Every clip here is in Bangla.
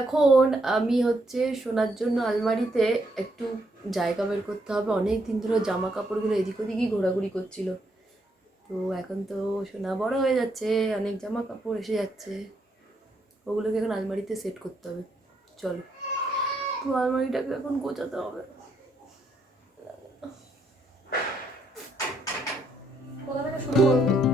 এখন আমি হচ্ছে শোনার জন্য আলমারিতে একটু জায়গা বের করতে হবে। অনেক দিন ধরে জামা কাপড়গুলো এদিক ওদিকই ঘোরাঘুরি করছিল। তো এখন তো সোনা বড় হয়ে যাচ্ছে, অনেক জামা কাপড় এসে যাচ্ছে। ওগুলোকে এখন আলমারিতে সেট করতে হবে। চলো। তো আলমারিটাকে এখন গোছাতে হবে। কোথা থেকে শুরু করব?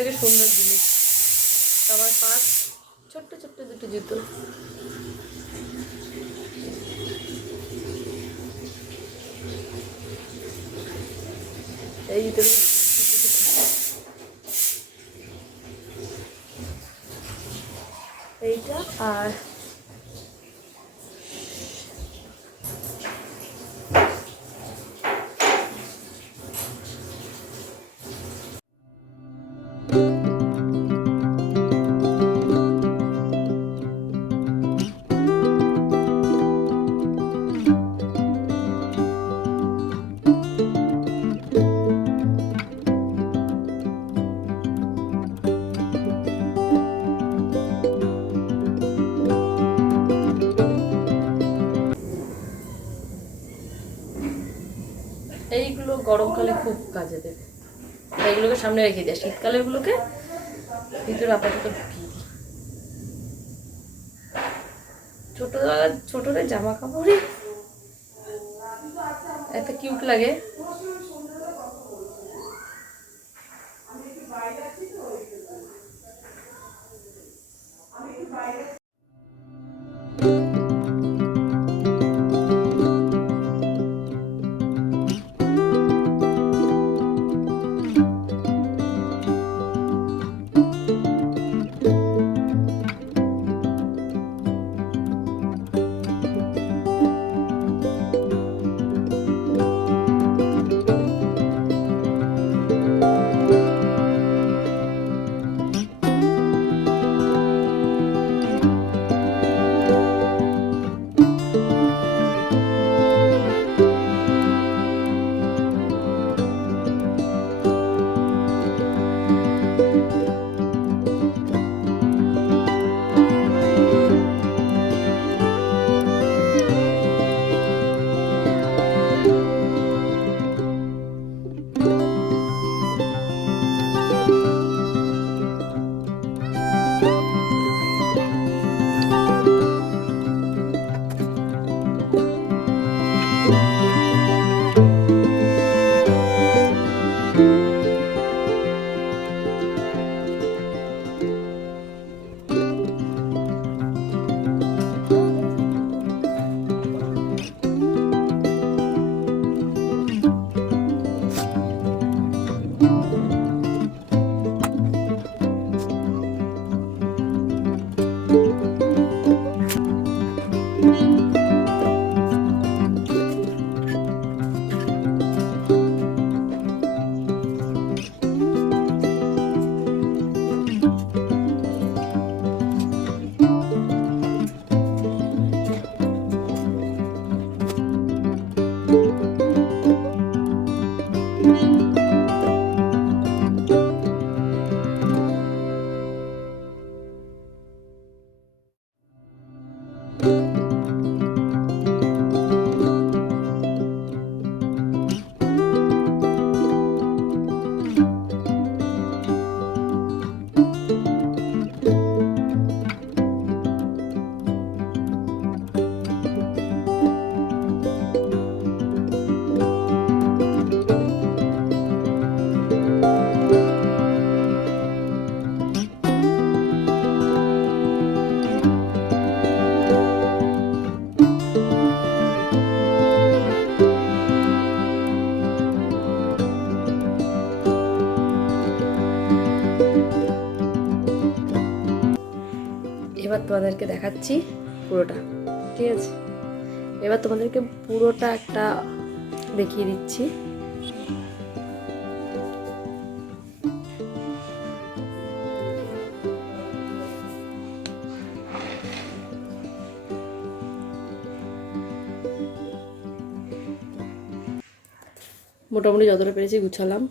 থেকে সুন্দর জিনিস। সবার পাঁচ ছোট্ট ছোট্ট দুটো জুতো। এই জুতো এইটা আর এইগুলো গরমকালে খুব কাজে দেবে এগুলোকে সামনে রেখে দেয় শীতকালে এগুলোকে ভিতরে আপাতত ঢুকিয়ে দিই। ছোটোবেলা জামা কাপড়ই এত কিউট লাগে। Música এবার তোমাদেরকে দেখাচ্ছি পুরোটা, ঠিক আছে? এবার তোমাদেরকে পুরোটা একটা দেখিয়ে দিচ্ছি। মোটামুটি যতটা পেরেছি গুছালাম।